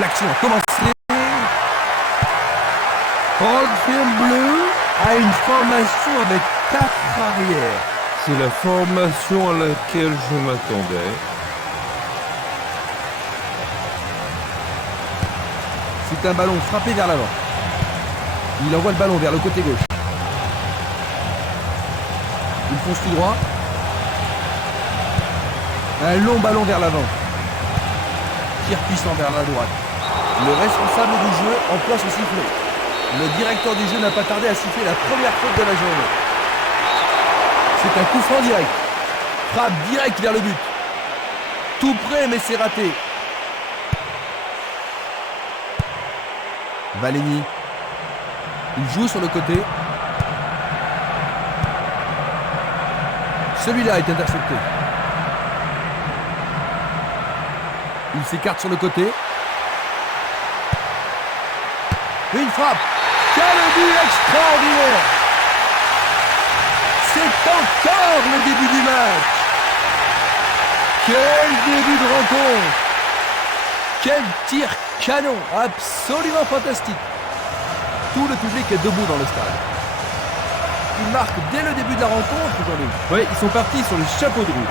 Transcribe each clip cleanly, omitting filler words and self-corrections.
L'action a commencé. Holmgren Bleu a une formation avec 4 arrières. C'est la formation à laquelle je m'attendais. C'est un ballon frappé vers l'avant. Il envoie le ballon vers le côté gauche. Il fonce tout droit. Un long ballon vers l'avant. Tir puissant vers la droite. Le responsable du jeu emploie son sifflet. Le directeur du jeu n'a pas tardé à siffler la première faute de la journée. C'est un coup franc direct. Frappe direct vers le but. Tout près, mais c'est raté. Valeni. Il joue sur le côté. Celui-là est intercepté. Il s'écarte sur le côté. Une frappe. Quel but extraordinaire! C'est encore le début du match. Quel début de rencontre! Quel tir canon! Absolument fantastique! Tout le public est debout dans le stade. Ils marquent dès le début de la rencontre aujourd'hui. Oui, ils sont partis sur le chapeau de roue.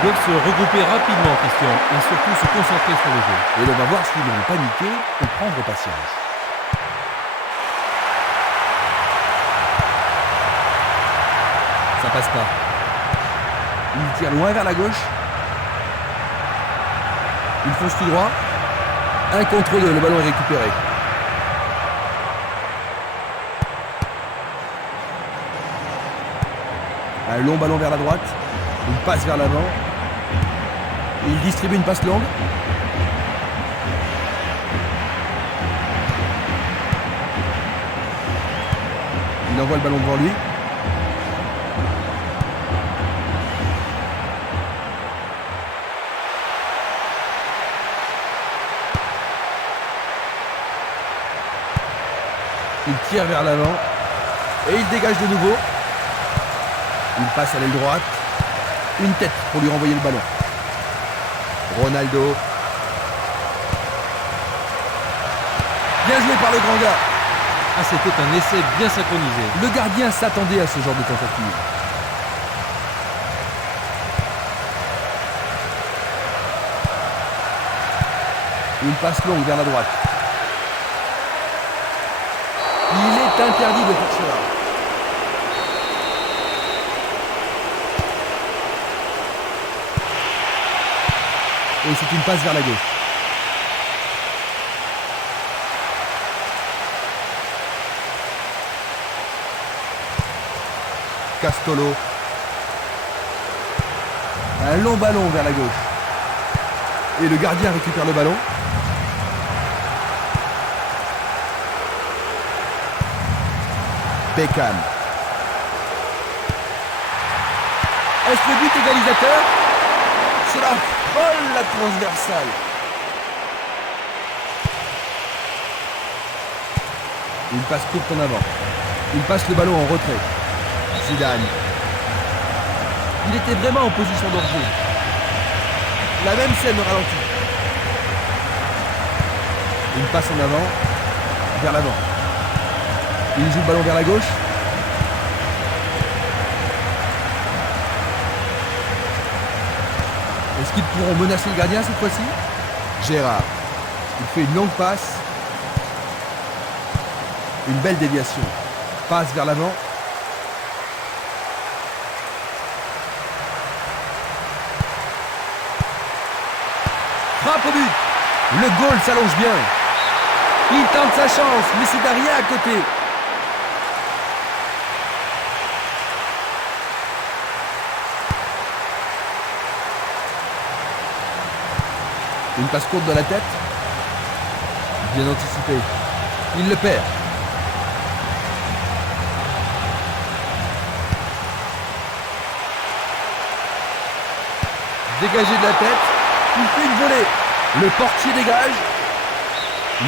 Ils doivent se regrouper rapidement, Christian, et surtout se concentrer sur le jeu. Et l'on va voir s'ils vont paniquer ou prendre patience. Ça passe pas. Il tire loin vers la gauche. Il fonce tout droit. 1 contre 2, le ballon est récupéré. Un long ballon vers la droite. Une passe vers l'avant. Il distribue une passe longue. Il envoie le ballon devant lui. Il tire vers l'avant. Et il dégage de nouveau. Il passe à l'aile droite. Une tête pour lui renvoyer le ballon. Ronaldo. Bien joué par le grand gars. Ah, c'était un essai bien synchronisé. Le gardien s'attendait à ce genre de tentative. Une passe longue vers la droite. Il est interdit de faire cela. Et c'est une passe vers la gauche. Castolo. Un long ballon vers la gauche. Et le gardien récupère le ballon. Beckham. Est-ce le but égalisateur? C'est la folle, la transversale. Une passe courte en avant. Il passe le ballon en retrait. Zidane. Il était vraiment en position danger. La même scène au ralenti. Une passe en avant, vers l'avant. Il joue le ballon vers la gauche. Est-ce qu'ils pourront menacer le gardien cette fois-ci? Gérard. Il fait une longue passe. Une belle déviation. Passe vers l'avant. Frappe au but. Le goal s'allonge bien. Il tente sa chance, mais c'est derrière à côté. Une passe courte de la tête. Bien anticipé. Il le perd. Dégagé de la tête. Il fait une volée. Le portier dégage.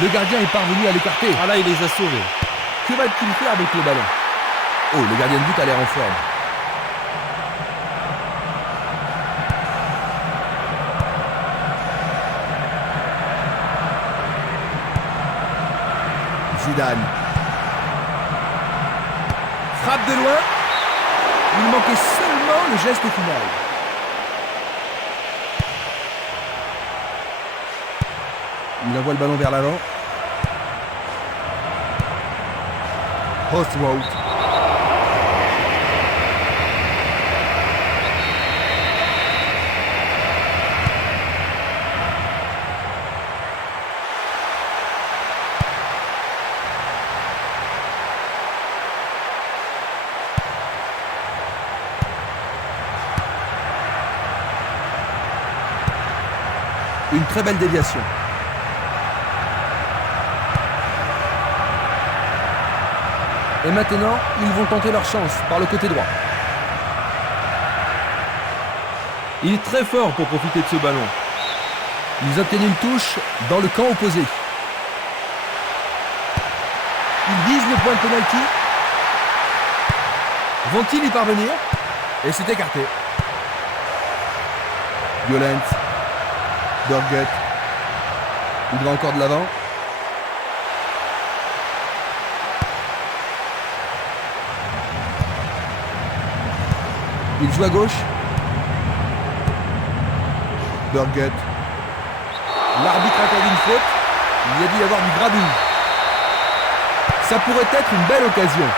Le gardien est parvenu à l'écarter. Ah là, il les a sauvés. Que va-t-il faire avec le ballon? Oh, le gardien de but a l'air en forme. Zidane. Frappe de loin. Il manquait seulement le geste final. Il envoie le ballon vers l'avant. Ostwold. Une très belle déviation. Et maintenant, ils vont tenter leur chance par le côté droit. Il est très fort pour profiter de ce ballon. Ils obtiennent une touche dans le camp opposé. Ils visent le point de pénalty. Vont-ils y parvenir? Et c'est écarté. Violent. Dorgut. Il va encore de l'avant. Il joue à gauche. Dorgut. L'arbitre accorde une faute. Il y a dû y avoir du grabouille. Ça pourrait être une belle occasion.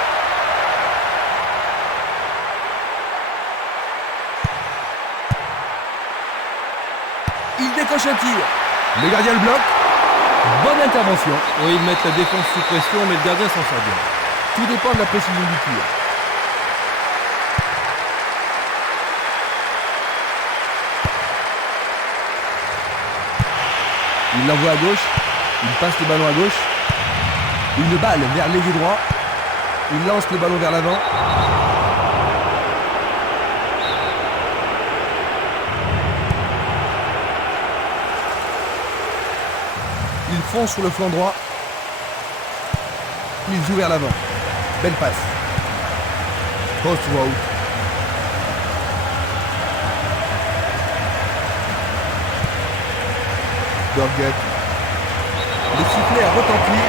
Il décoche un tir. Le gardien le bloque. Bonne intervention. Oui, ils mettent la défense sous pression, mais le gardien s'en sort bien. Tout dépend de la précision du tir. Il l'envoie à gauche. Il passe le ballon à gauche. Une balle vers l'ailier droit. Il lance le ballon vers l'avant. Il fonce sur le flanc droit. Il joue vers l'avant. Belle passe. Ostwold. Dorgut. Le sifflet a retenti.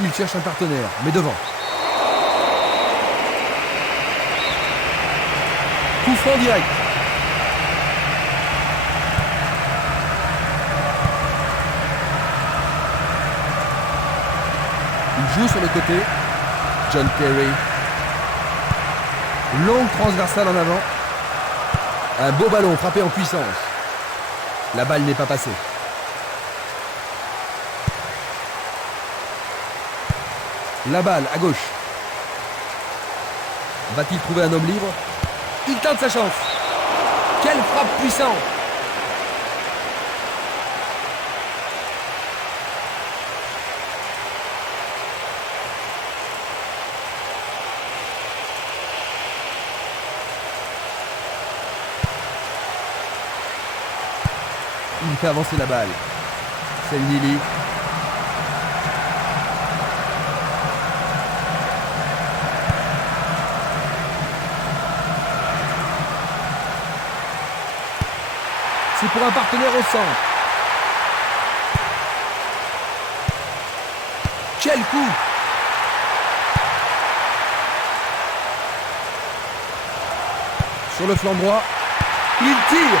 Il cherche un partenaire, mais devant. Coup franc direct. Il joue sur le côté. John Terry. Longue transversale en avant. Un beau ballon frappé en puissance. La balle n'est pas passée. La balle à gauche. Va-t-il trouver un homme libre? Il tente sa chance. Quelle frappe puissante! Il fait avancer la balle. C'est Nili. C'est pour un partenaire au centre. Quel coup! Sur le flanc droit, il tire!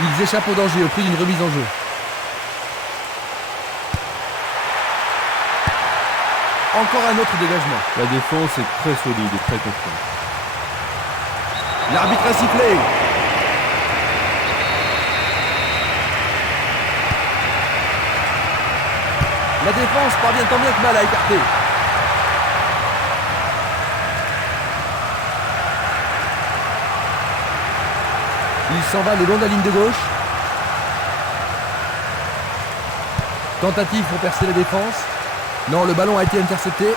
Ils échappent au danger au prix d'une remise en jeu. Encore un autre dégagement. La défense est très solide et très constante. L'arbitre a sifflé. La défense parvient tant bien que mal à écarter. Il s'en va le long de la ligne de gauche. Tentative pour percer la défense. Non, le ballon a été intercepté.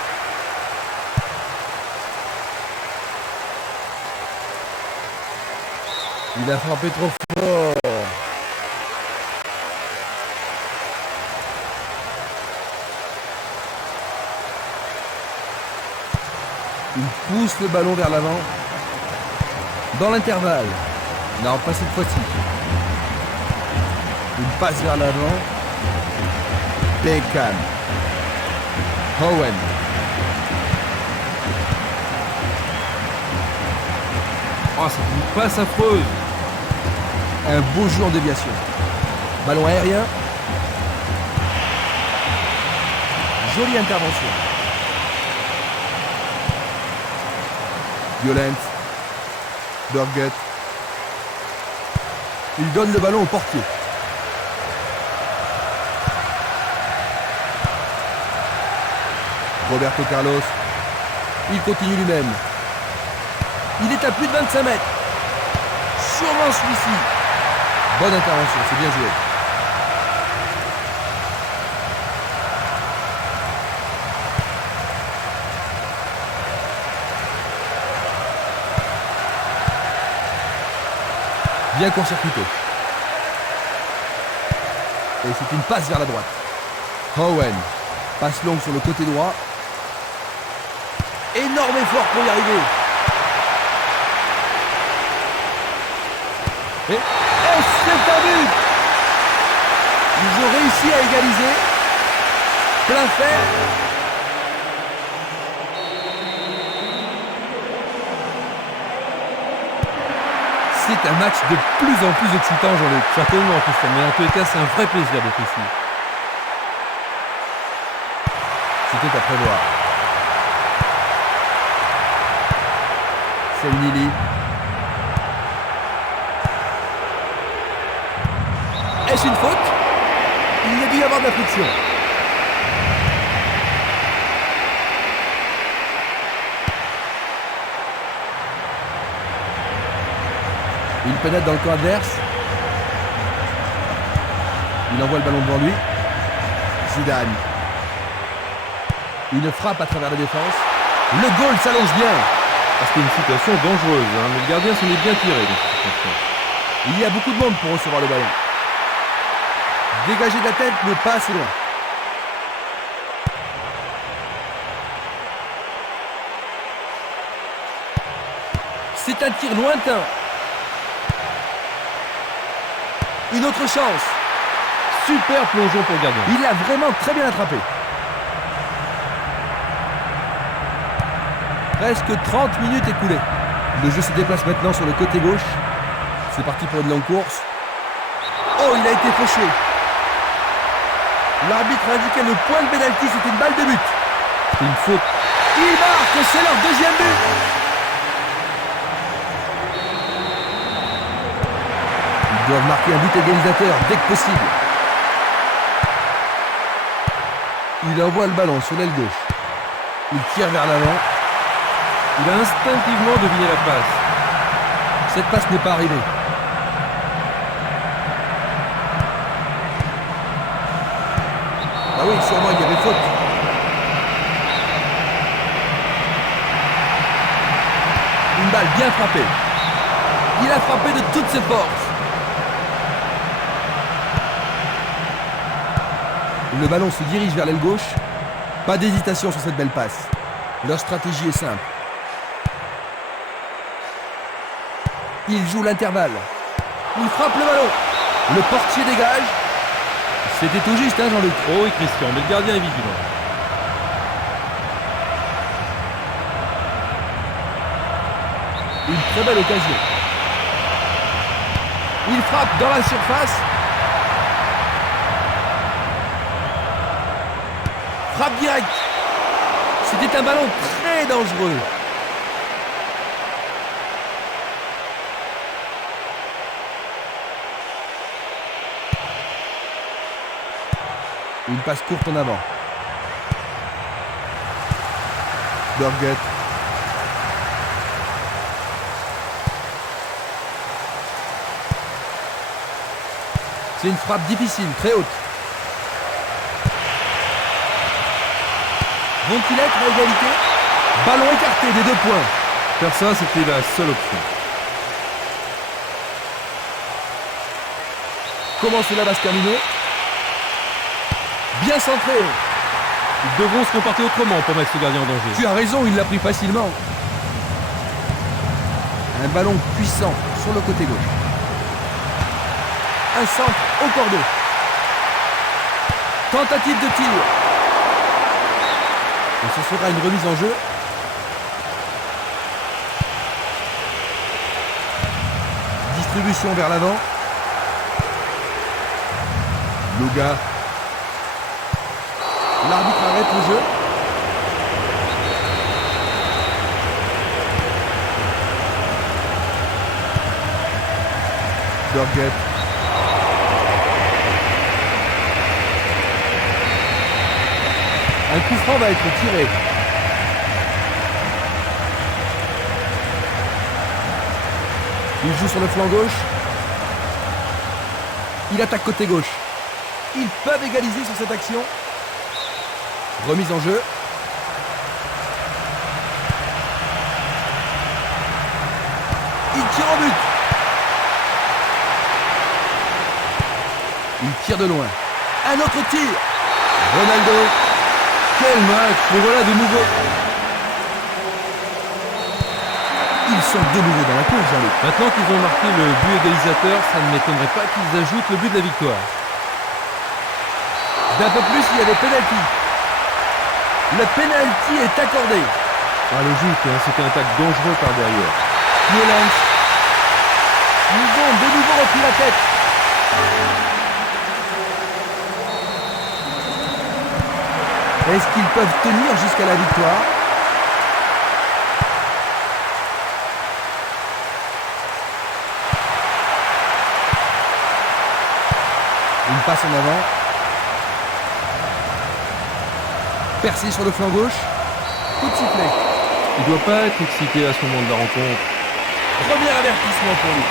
Il a frappé trop fort. Il pousse le ballon vers l'avant. Dans l'intervalle. Non, pas cette fois-ci. Une passe vers l'avant. Beckham. Owen. Oh, c'est une passe affreuse. Un beau jeu en déviation. Ballon aérien. Jolie intervention. Violent. Burgett. Il donne le ballon au portier. Roberto Carlos. Il continue lui-même. Il est à plus de 25 mètres. Sûrement celui-ci. Bonne intervention, c'est bien joué. Bien court-circuité. Et c'est une passe vers la droite. Owen. Passe longue sur le côté droit. Énorme effort pour y arriver. Et c'est un but. Ils ont réussi à égaliser. Plein fer. C'est un match de plus en plus excitant, Jean-Luc. Certainement, Christian, mais en tous les cas, c'est un vrai plaisir d'être ici. C'était à prévoir. C'est Nili. Est-ce une faute? Il y a dû y avoir de la friction. Il pénètre dans le camp adverse. Il envoie le ballon devant lui. Zidane. Une frappe à travers la défense. Le goal s'allonge bien. C'était une situation dangereuse, hein, mais le gardien s'en est bien tiré dans cette situation. Il y a beaucoup de monde pour recevoir le ballon. Dégager de la tête, mais pas assez loin. C'est un tir lointain. Une autre chance. Super plongeon pour le gardien. Il l'a vraiment très bien attrapé. Presque 30 minutes écoulées. Le jeu se déplace maintenant sur le côté gauche. C'est parti pour une longue course. Oh, il a été fauché. L'arbitre a indiqué le point de pénalty, c'était une balle de but. C'est une faute. Il marque, c'est leur deuxième but. Ils doivent marquer un but égalisateur dès que possible. Il envoie le ballon sur l'aile gauche. Il tire vers l'avant. Il a instinctivement deviné la passe. Cette passe n'est pas arrivée. Ah oui, sûrement il y avait faute. Une balle bien frappée. Il a frappé de toutes ses forces. Le ballon se dirige vers l'aile gauche. Pas d'hésitation sur cette belle passe. Leur stratégie est simple. Il joue l'intervalle. Il frappe le ballon. Le portier dégage. C'était tout juste, hein, Jean-Luc? Oh oui, Christian, mais le gardien est vigilant. Une très belle occasion. Il frappe dans la surface. Frappe directe. C'était un ballon très dangereux. Une passe courte en avant. Burgett. C'est une frappe difficile, très haute. Vont-ils être à égalité? Ballon écarté des 2 points. Faire ça, c'était la seule option. Comment cela va se terminer? Bien centré. Ils devront se comporter autrement pour mettre ce gardien en danger. Tu as raison, il l'a pris facilement. Un ballon puissant sur le côté gauche. Un centre au cordeau. Tentative de tir. Et ce sera une remise en jeu. Distribution vers l'avant. Loga. L'arbitre arrête le jeu. Dorget. Un coup franc va être tiré. Il joue sur le flanc gauche. Il attaque côté gauche. Ils peuvent égaliser sur cette action. Remise en jeu. Il tire en but. Il tire de loin. Un autre tir. Ronaldo. Quel match. Et voilà de nouveau. Ils sont de nouveau dans la course, Jean-Luc. Maintenant qu'ils ont marqué le but égalisateur, ça ne m'étonnerait pas qu'ils ajoutent le but de la victoire. D'un peu plus, il y avait penalty. Le penalty est accordé. Ah, logique, hein, c'était un tacle dangereux par derrière. Violence. Ils ont de nouveau repris la tête. Est-ce qu'ils peuvent tenir jusqu'à la victoire? Une passe en avant. Percé sur le flanc gauche. Coup de sifflet. Il doit pas être excité à ce moment de la rencontre. Premier avertissement pour lui.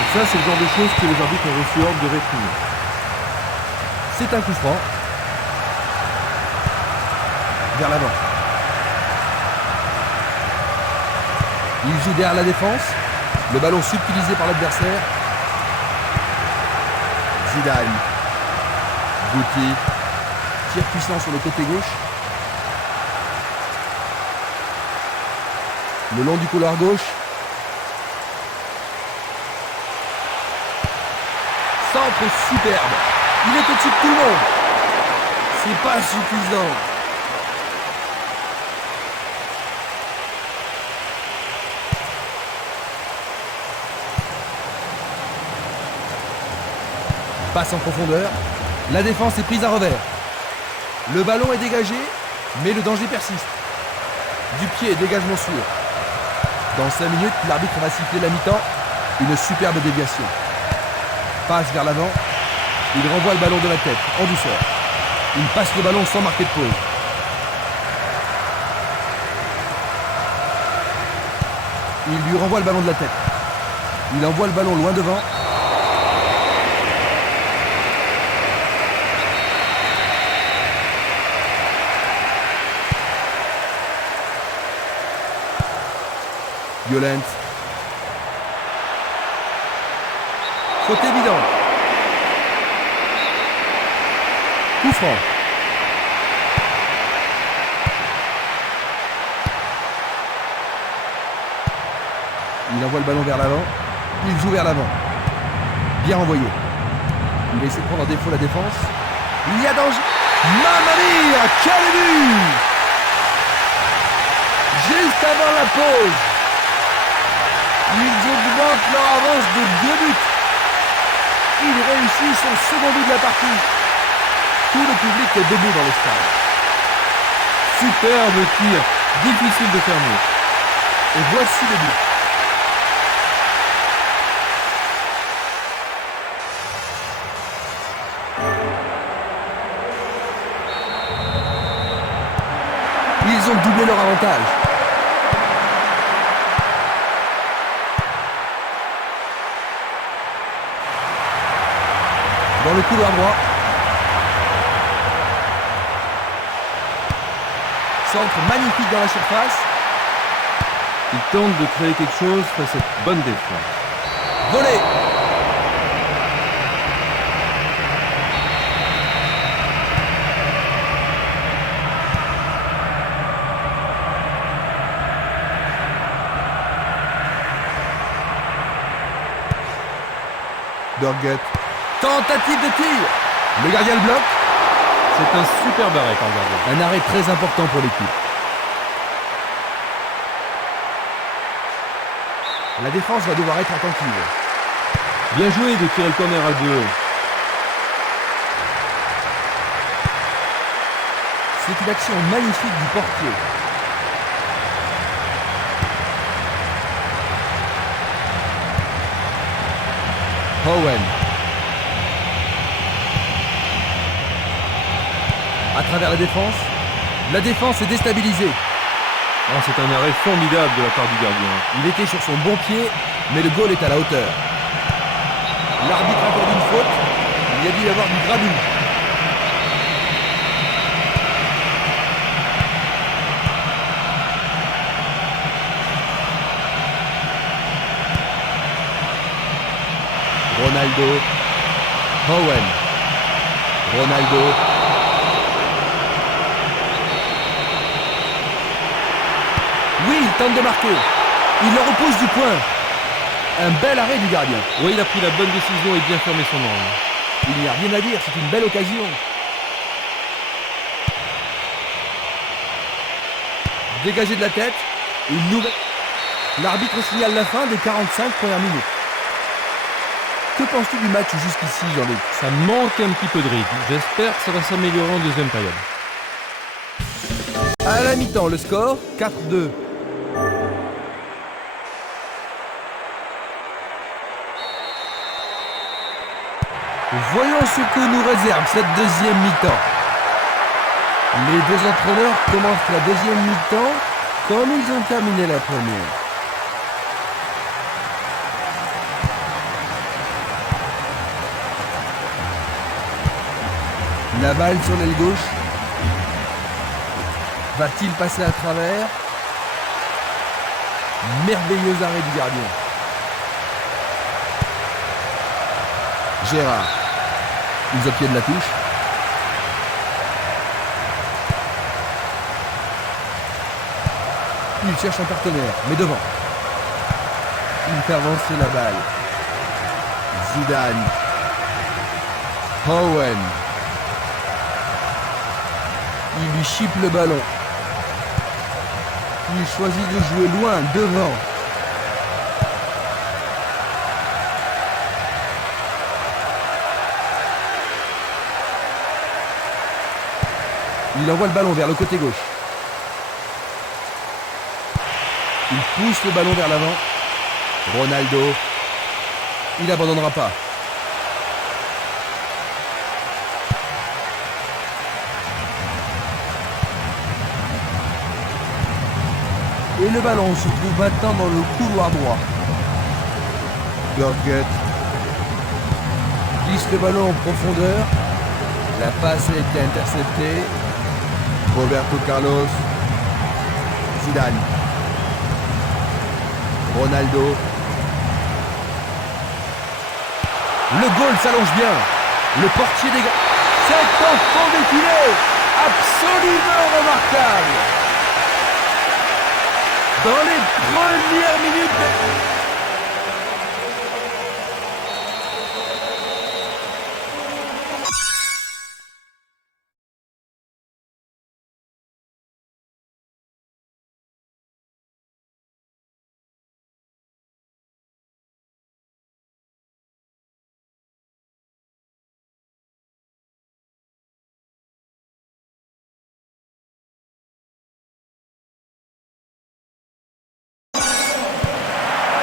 Et ça, c'est le genre de choses que les arbitres ont reçu ordre de réprimer. C'est un coup franc. Vers l'avant. Il joue derrière la défense. Le ballon subtilisé par l'adversaire. Zidane. Guti. Tir puissant sur le côté gauche. Le long du couloir gauche. Centre superbe. Il est au-dessus de tout le monde. C'est pas suffisant. Passe en profondeur. La défense est prise à revers. Le ballon est dégagé, mais le danger persiste. Du pied, dégagement sûr. Dans 5 minutes, l'arbitre va siffler la mi-temps. Une superbe déviation. Passe vers l'avant. Il renvoie le ballon de la tête, en douceur. Il passe le ballon sans marquer de pause. Il lui renvoie le ballon de la tête. Il envoie le ballon loin devant. Violence. Faute évidente. Coup franc. Il envoie le ballon vers l'avant. Il joue vers l'avant. Bien renvoyé. Il essaie de prendre en défaut la défense. Il y a danger. Mamma mia, quel but! Juste avant la pause. Ils augmentent leur avance de 2 buts. Ils réussissent son second but de la partie. Tout le public est debout dans le stade. Superbe tir. Difficile de faire mieux. Et voici le but. Ils ont doublé leur avantage. Dans le couloir droit. Centre magnifique dans la surface. Il tente de créer quelque chose face à cette bonne défense. Volé. Burgett. Tentative de tir. Le gardien le bloque. C'est un superbe arrêt par le gardien. Un arrêt très important pour l'équipe. La défense va devoir être attentive. Bien joué de tirer le corner à 2. C'est une action magnifique du portier. Owen. À travers la défense est déstabilisée. Oh, c'est un arrêt formidable de la part du gardien. Il était sur son bon pied, mais le goal est à la hauteur. L'arbitre accorde une faute. Il y a dû y avoir du grabuge. Ronaldo. Owen. Ronaldo. Oui, il tente de marquer. Il le repousse du point. Un bel arrêt du gardien. Oui, il a pris la bonne décision et bien fermé son angle. Il n'y a rien à dire, c'est une belle occasion. Dégagé de la tête. Une nouvelle. L'arbitre signale la fin des 45 premières minutes. Que penses-tu du match jusqu'ici, Jean-Luc? Ça manque un petit peu de rythme. J'espère que ça va s'améliorer en deuxième période. À la mi-temps, le score 4-2. Voyons ce que nous réserve cette deuxième mi-temps. Les deux entraîneurs commencent la deuxième mi-temps comme ils ont terminé la première. La balle sur l'aile gauche. Va-t-il passer à travers? Merveilleux arrêt du gardien. Gérard. Mise au pied de la touche. Il cherche un partenaire, mais devant. Il fait avancer la balle. Zidane. Owen. Il lui chipe le ballon. Il choisit de jouer loin, devant. Il envoie le ballon vers le côté gauche. Il pousse le ballon vers l'avant. Ronaldo. Il n'abandonnera pas. Et le ballon se trouve maintenant dans le couloir droit. Burgett glisse le ballon en profondeur. La passe a été interceptée. Roberto Carlos. Zidane. Ronaldo. Le goal s'allonge bien. Le portier dégage. Cet enfant défilé, absolument remarquable. Dans les premières minutes.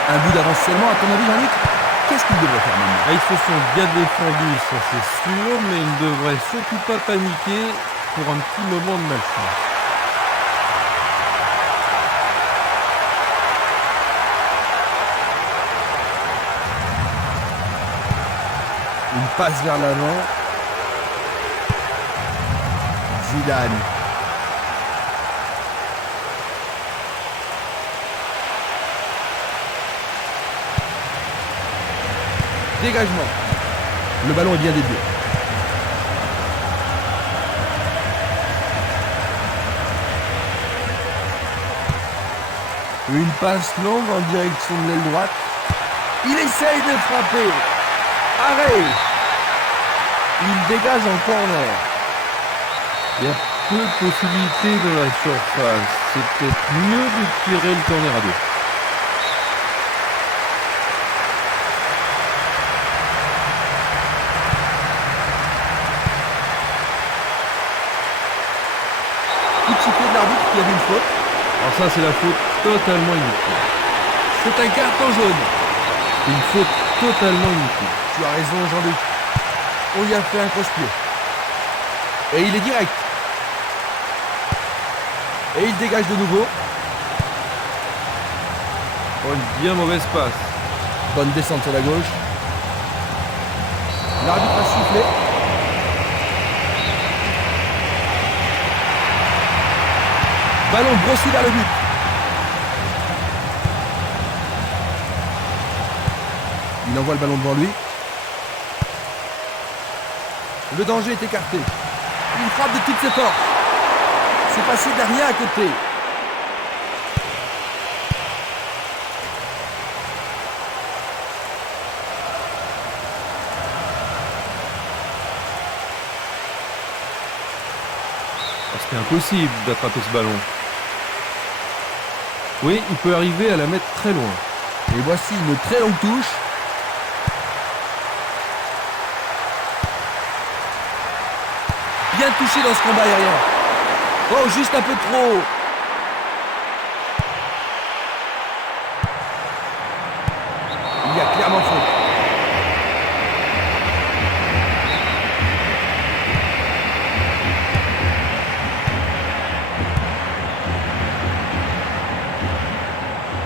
Un but d'avance seulement, à ton avis, Jean-Luc? Qu'est-ce qu'il devrait faire maintenant? Ils se sont bien défendus, ça c'est sûr, mais ils ne devraient surtout pas paniquer pour un petit moment de malchance. Une passe vers l'avant. Zidane. Dégagement. Le ballon est bien dévié. Une passe longue en direction de l'aile droite. Il essaye de frapper. Arrêt. Il dégage en corner. Il y a peu de possibilités dans la surface. C'est peut-être mieux de tirer le corner à 2. Coup de sifflet de l'arbitre qui a vu une faute. Alors ça, c'est la faute totalement inutile. C'est un carton jaune. Une faute totalement inutile. Tu as raison, Jean-Luc. On lui a fait un croche-pied. Et il est direct. Et il dégage de nouveau. Oh, une bien mauvaise passe. Bonne descente sur la gauche. L'arbitre a sifflé. Ballon brossé vers le but. Il envoie le ballon devant lui. Le danger est écarté. Il frappe de toutes ses forces. C'est passé derrière à côté. C'était impossible d'attraper ce ballon. Oui, il peut arriver à la mettre très loin. Et voici une très longue touche. Bien touché dans ce combat aérien. Oh, juste un peu trop. Il y a clairement faute.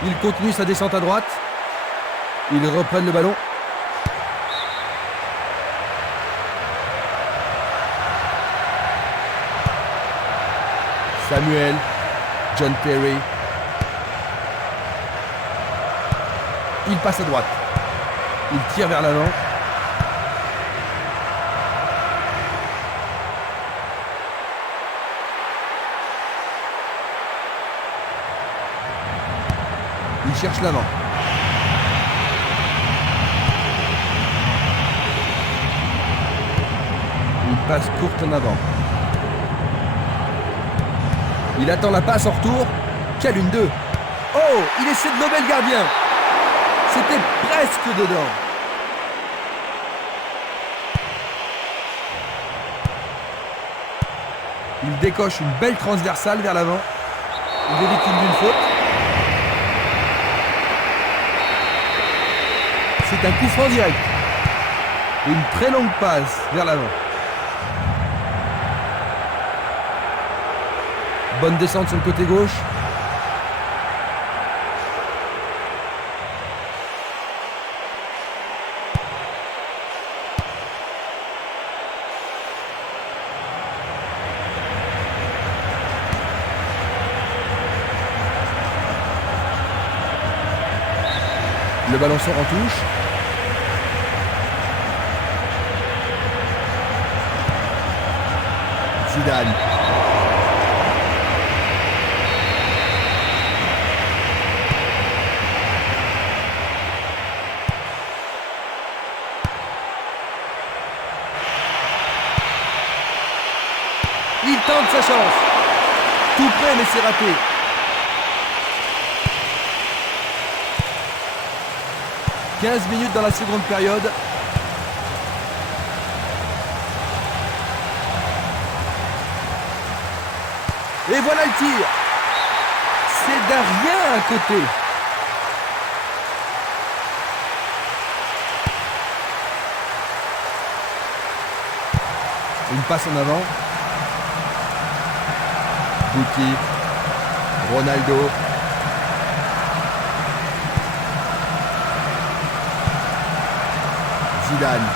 Il continue sa descente à droite. Ils reprennent le ballon. Samuel, John Terry. Il passe à droite. Il tire vers l'avant. Il cherche l'avant. Une passe courte en avant. Il attend la passe en retour. Quelle une deux. Oh, il essaie de lober le gardien. C'était presque dedans. Il décoche une belle transversale vers l'avant. Il est victime d'une faute. C'est un coup franc direct. Une très longue passe vers l'avant. Bonne descente sur le côté gauche. Le ballon sort en touche. Zidane. Il tente sa chance. Tout près, mais c'est raté. « 15 minutes dans la seconde période. Et voilà le tir. C'est derrière à côté. Une passe en avant. Guti. Ronaldo. Zidane.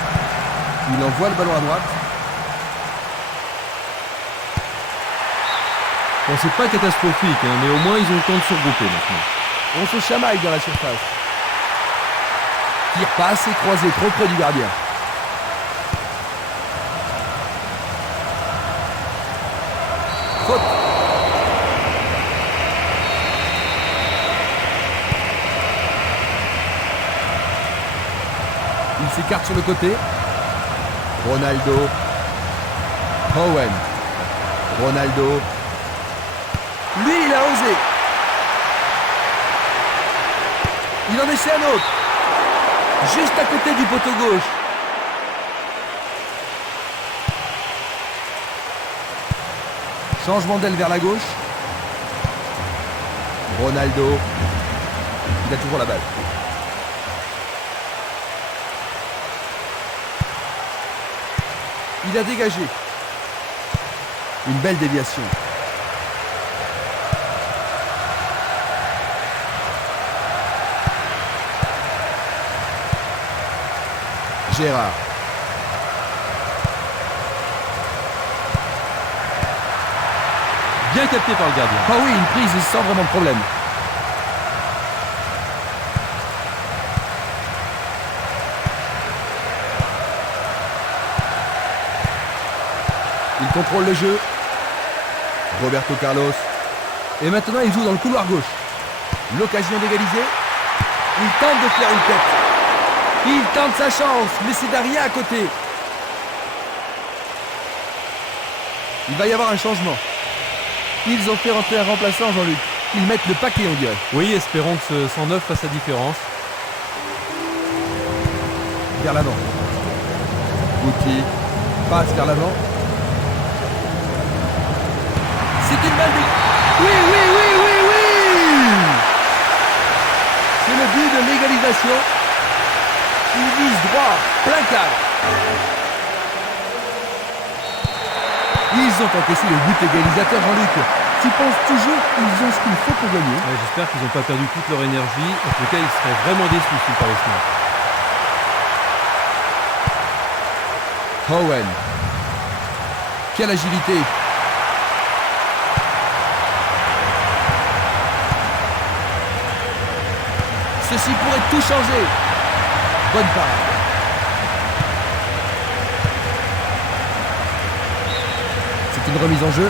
Il envoie le ballon à droite. Bon, c'est pas catastrophique, hein, mais au moins ils ont le temps de se regrouper maintenant. On se chamaille dans la surface. Tir pas assez croisé, trop près du gardien. Faute. Il s'écarte sur le côté. Ronaldo. Owen. Ronaldo. Lui, il a osé. Il en essaie un autre. Juste à côté du poteau gauche. Changement d'aile vers la gauche. Ronaldo. Il a toujours la balle. Il a dégagé. Une belle déviation. Gérard. Bien capté par le gardien. Ah oui, une prise sans vraiment de problème. Il contrôle le jeu. Roberto Carlos. Et maintenant, il joue dans le couloir gauche. L'occasion d'égaliser. Il tente de faire une tête. Il tente sa chance, mais c'est Daria à côté. Il va y avoir un changement. Ils ont fait rentrer un remplaçant, Jean-Luc. Ils mettent le paquet, on dirait. Oui, espérons que ce 109 fasse la différence. Vers l'avant. Guti passe vers l'avant. C'est une balle de... Oui, oui, oui, oui, oui. C'est le but de l'égalisation. Il vise droit, plein cadre. Ils ont encaissé le but égalisateur, Jean-Luc. Tu penses toujours qu'ils ont ce qu'il faut pour gagner? Ouais, j'espère qu'ils n'ont pas perdu toute leur énergie. En tout cas, ils seraient vraiment déçus s'ils parlaient ce match. Owen. Quelle agilité. Ceci pourrait tout changer. Bonne parade. C'est une remise en jeu.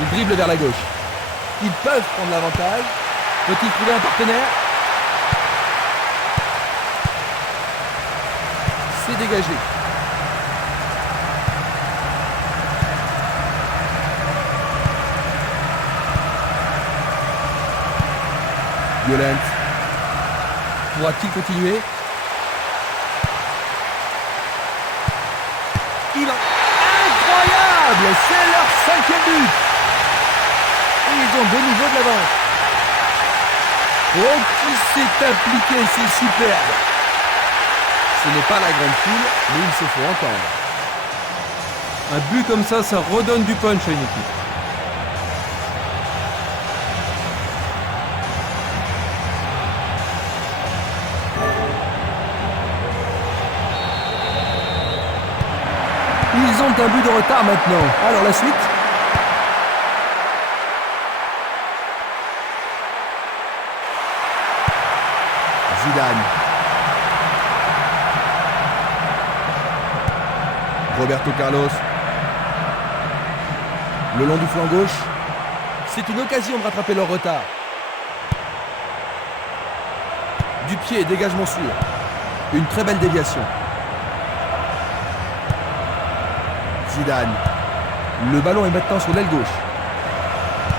Il dribble vers la gauche. Ils peuvent prendre l'avantage. Peut-il trouver un partenaire? C'est dégagé. Violent. Pourra-t-il continuer? Incroyable! C'est leur 5e but! Et ils ont de nouveau de l'avance. Oh, qui s'est appliqué, c'est superbe! Ce n'est pas la grande foule, mais il se faut entendre. Un but comme ça redonne du punch à une équipe. Ils ont un but de retard maintenant. Alors la suite? Zidane. Roberto Carlos. Le long du flanc gauche. C'est une occasion de rattraper leur retard. Du pied, dégagement sûr. Une très belle déviation. Zidane. Le ballon est maintenant sur l'aile gauche.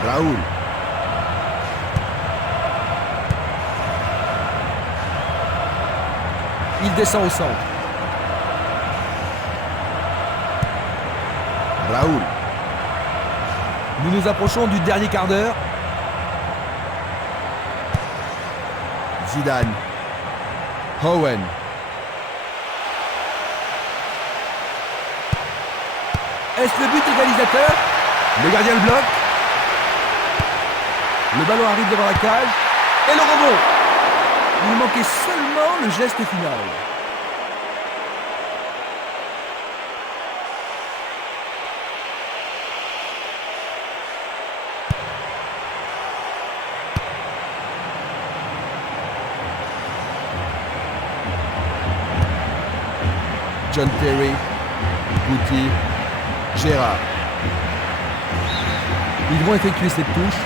Raoul. Il descend au centre. Raoul. Nous nous approchons du dernier quart d'heure. Zidane. Owen. Est-ce le but égalisateur? Le gardien le bloque. Le ballon arrive devant la cage. Et le rebond. Il manquait seulement le geste final. John Terry, Guti, Gérard. Ils vont effectuer cette touche.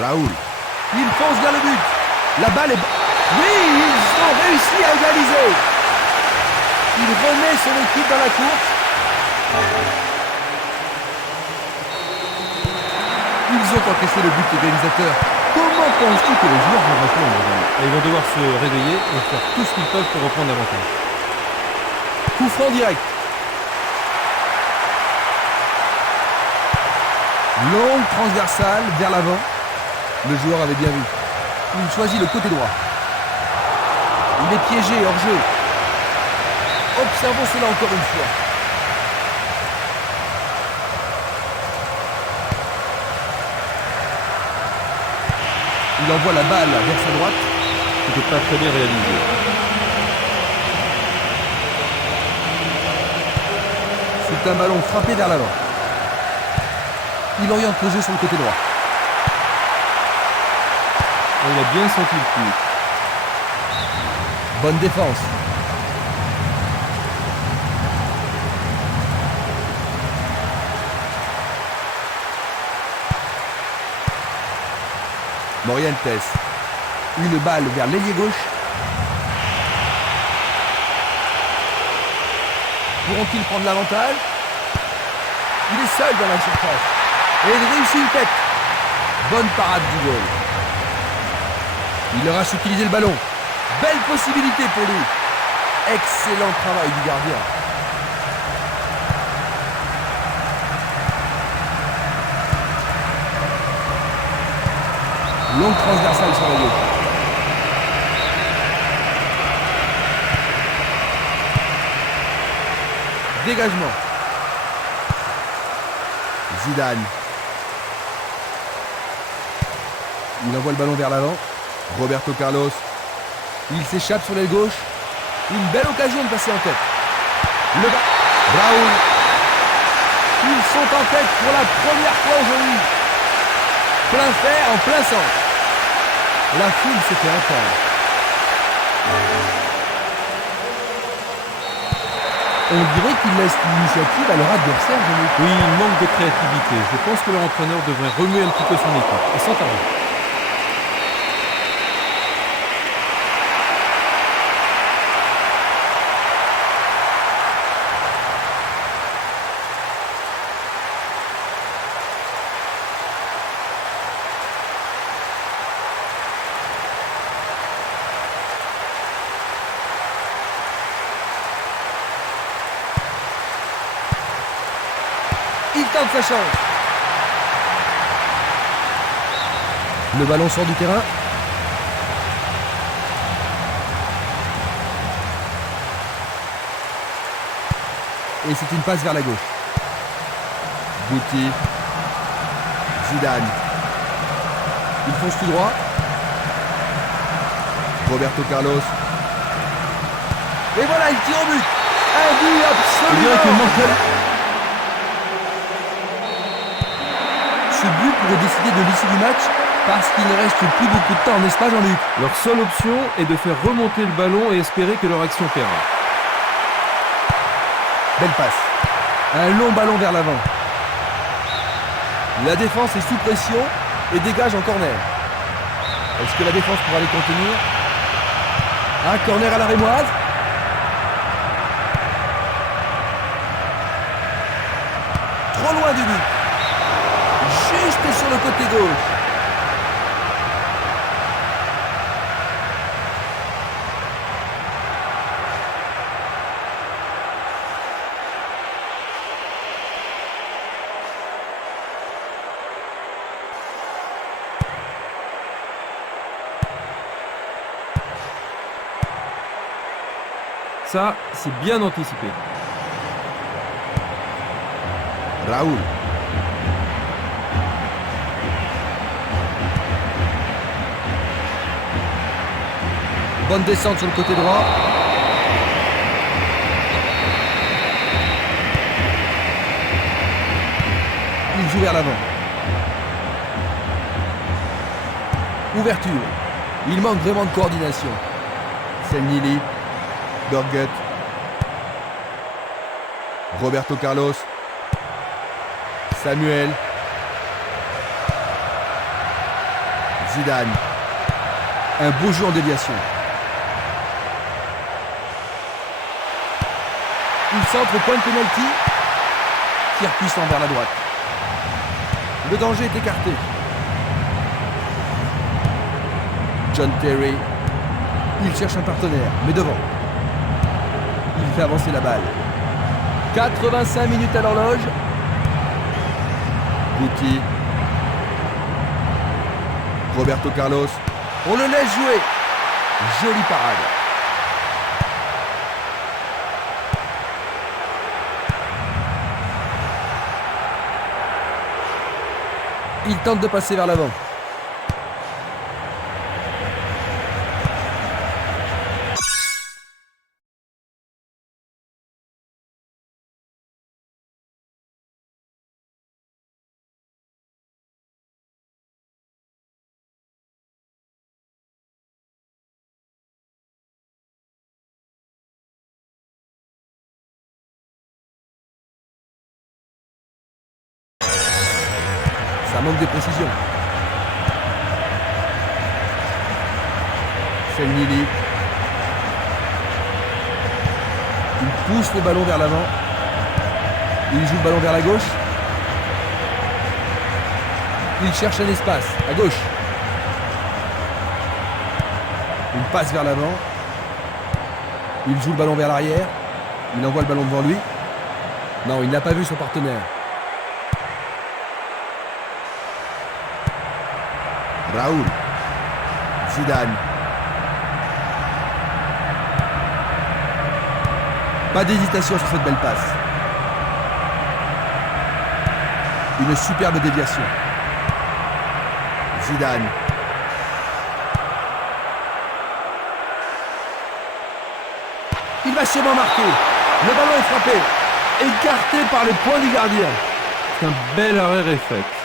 Raoul. Il fonce vers le but. La balle est... Oui, ils ont réussi à égaliser. Il remet son équipe dans la course. Ils ont encaissé le but égalisateur. Comment penses-tu que les joueurs vont répondre? Et ils vont devoir se réveiller et faire tout ce qu'ils peuvent pour reprendre l'avantage. Coup franc direct. Longue transversale vers l'avant. Le joueur avait bien vu. Il choisit le côté droit. Il est piégé hors jeu. Observons cela encore une fois. Il envoie la balle vers sa droite. C'était pas très bien réalisé. C'est un ballon frappé vers l'avant. Il oriente le jeu sur le côté droit. Et il a bien senti le coup. Bonne défense. Morientes. Une balle vers l'ailier gauche. Pourront-ils prendre l'avantage? Il est seul dans la surface. Et il réussit une tête. Bonne parade du goal. Il leur a su utiliser le ballon. Belle possibilité pour lui. Excellent travail du gardien. Longue transversale sur la gauche. Dégagement. Zidane. Il envoie le ballon vers l'avant. Roberto Carlos. Il s'échappe sur l'aile gauche. Une belle occasion de passer en tête. Raoul. Ils sont en tête pour la première fois aujourd'hui. Plein fer en plein centre. La foule se fait entendre. On dirait qu'ils laissent l'initiative à leur adversaire. Oui, il manque de créativité. Je pense que leur entraîneur devrait remuer un petit peu son équipe. Et sans tarder. Il tente sa chance. Le ballon sort du terrain. Et c'est une passe vers la gauche. Guti. Zidane. Il fonce tout droit. Roberto Carlos. Et voilà, il tire au but. Un but absolument. Ce but pourrait décider de l'issue du match parce qu'il ne reste plus beaucoup de temps, n'est-ce pas, Jean-Luc? Leur seule option est de faire remonter le ballon et espérer que leur action paiera. Belle passe. Un long ballon vers l'avant. La défense est sous pression et dégage en corner. Est-ce que la défense pourra les contenir? Un corner à la rémoise. Trop loin du but. Juste sur le côté gauche. Ça, c'est bien anticipé. Raoul. Bonne descente sur le côté droit. Il joue vers l'avant. Ouverture. Il manque vraiment de coordination. Selnili. Dorgut. Roberto Carlos. Samuel. Zidane. Un beau jeu en déviation. Il centre au point de pénalty. Tir puissant vers la droite. Le danger est écarté. John Terry. Il cherche un partenaire, mais devant. Il fait avancer la balle. 85 minutes à l'horloge. Guti. Roberto Carlos. On le laisse jouer. Jolie parade. Il tente de passer vers l'avant. Ça manque de précision. Selnili. Il pousse le ballon vers l'avant. Il joue le ballon vers la gauche. Il cherche un espace à gauche. Il passe vers l'avant. Il joue le ballon vers l'arrière. Il envoie le ballon devant lui. Non, il n'a pas vu son partenaire. Raoul. Zidane. Pas d'hésitation sur cette belle passe. Une superbe déviation. Zidane. Il va sûrement marquer. Le ballon est frappé. Écarté par les poings du gardien. C'est un bel arrêt réflexe.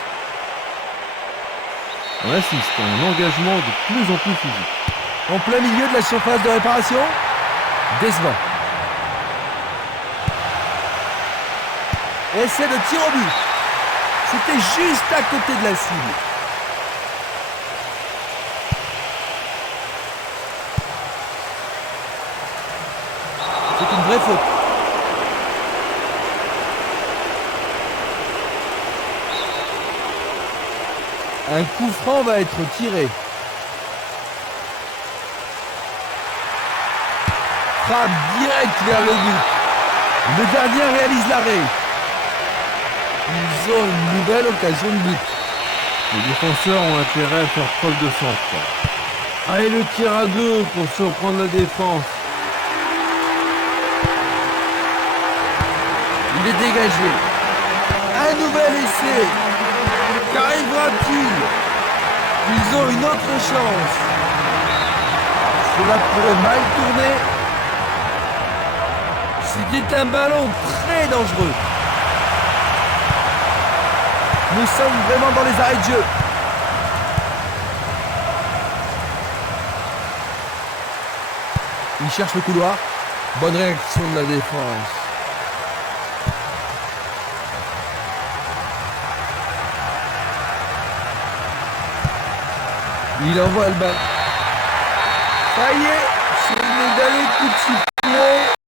On assiste à un engagement de plus en plus physique. En plein milieu de la surface de réparation. Décevant. Essai de tir au but. C'était juste à côté de la cible. C'est une vraie faute. Un coup franc va être tiré. Frappe direct vers le but. Le gardien réalise l'arrêt. Ils ont une nouvelle occasion de but. Les défenseurs ont intérêt à faire preuve de sang-froid. Allez, le tir à deux pour surprendre la défense. Il est dégagé. Un nouvel essai. Qu'arrivera-t-il? Ils ont une autre chance. Cela pourrait mal tourner. C'était un ballon très dangereux. Nous sommes vraiment dans les arrêts de jeu. Il cherche le couloir. Bonne réaction de la défense. Il envoie le ballon. Ça y est, c'est le dernier coup de sifflet.